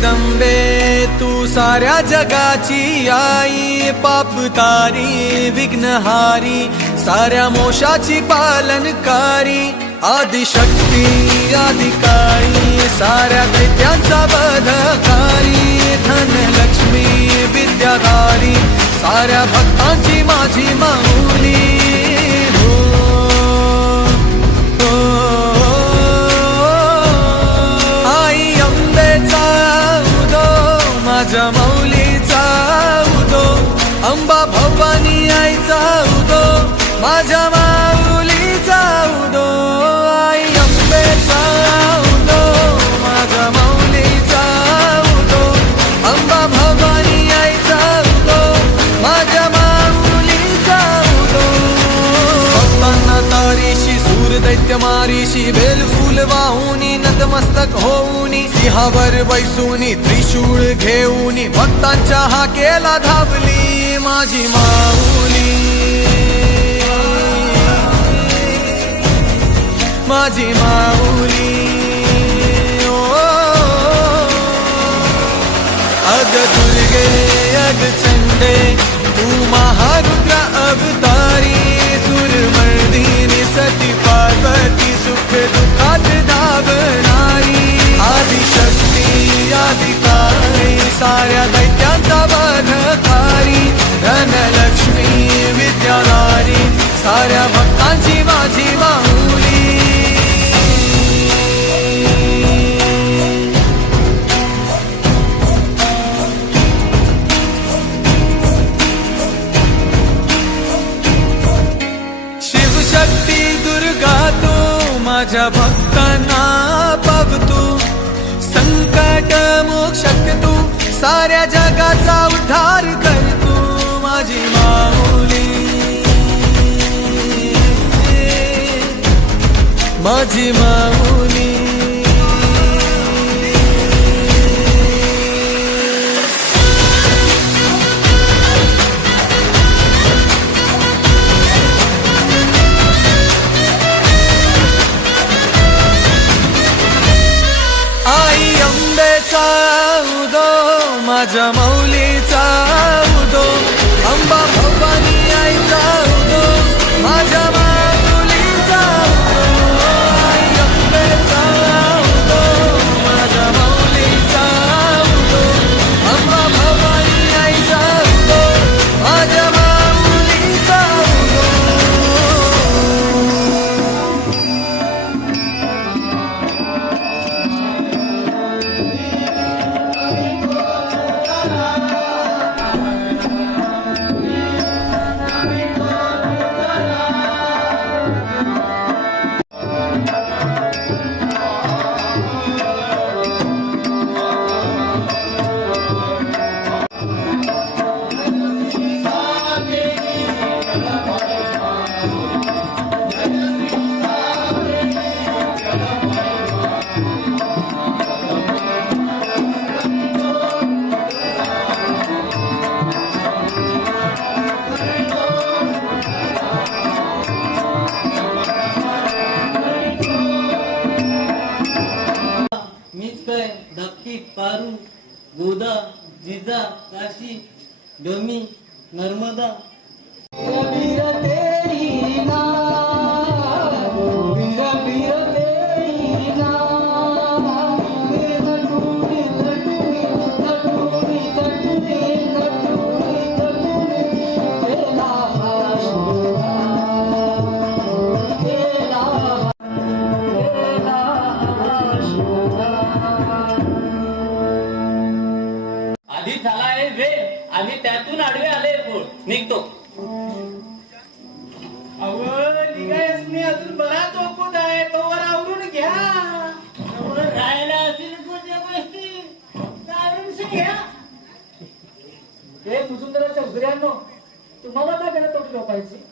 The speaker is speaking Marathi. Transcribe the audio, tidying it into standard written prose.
जगदंबे तू साऱ्या जगाची आई, पाप तारी विघ्नहारी साऱ्या मोशाची पालनकारी, आदिशक्ती आदिकाळी साऱ्या दैत्यांचा वधकारी, धनलक्ष्मी विद्याधारी साऱ्या भक्तांची माझी माऊली। आई अंबेचा उदो माझ्या माऊलीचा उदो, अंबा भवानी आईचा उदो माझ्या माऊलीचा उदो। आई अंबेचा उदो माझ्या माऊलीचा उदो, अंबा भवानी आईचा उदो माझ्या माऊलीचा उदो। भक्तांना तारीशी सूर दैत्य मारीशी, बेल फूल वाहुनी नतमस्तक होऊनी, सिंहावर बैसूनी त्रिशूळ घेऊनी, भक्तांच्या हाकेला धावली माझी माऊली, माझी माऊली। अग दुर्गे अग चंडे तू महारुद्र अवतारी, सुरमर्दिनी सती पार्वती सुख दुःखात धावणारी, आदिशक्ती आदिकाळी साऱ्या दैत्यांचा वधकारी, धनलक्ष्मी विद्याधारी साऱ्या भक्तांची माझी माऊली। शिवशक्ती दुर्गा तू माझ्या भक्तांना पावतू, संकट मोक्षक तू साऱ्या जगाचा उद्धार करतू माझी माऊली, माझी माऊली। आई अंबेचा उदो माझ्या माऊलीचा उदो, अंबा भवानी आईचा उदो माझ्या माऊलीचा उदो। आई अंबेचा उदो माझ्या माऊलीचा उदो, अंबा भवानी आईचा उदो माझ्या माऊलीचा उदो। धक्की पारू गोदा जिजा काशी डोमी नर्मदा। आधी झाला आहे वेळ आणि त्यातून आडवे आले पोळ निघतो। निघायसनी अजून बराच ओपत आहे, तोवर आवरून घ्या। राहायला असेल कोणत्या गोष्टी आवरून घ्या। हे मुजुमदाराच्या उजऱ्यांनो तुम्हाला काय करत होती लोकांची